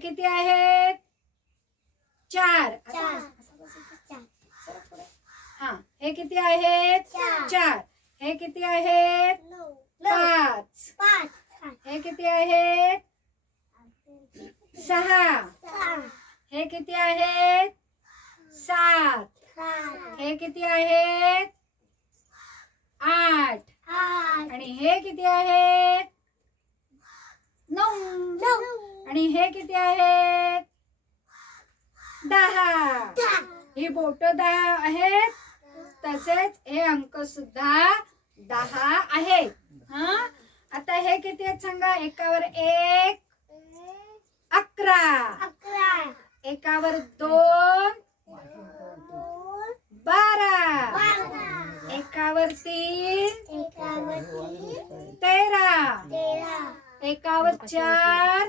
किती आहेत? 4. हा, हे किती आहेत? 4. हे किती आहेत? 5. हे किती आहेत? 6. हे किती आहेत? 7. हे किती आहेत? 8. आणि हे किती आहेत? 9. आणि हे किती आहेत? 10. ही बोट 10 आहेत, तसेच हे अंक सुद्धा 10 आहेत. हा, आता हे किती आहेत सांगा? एकावर 1 11. एकावर 2 12. एकावर 3 13. एकावर 4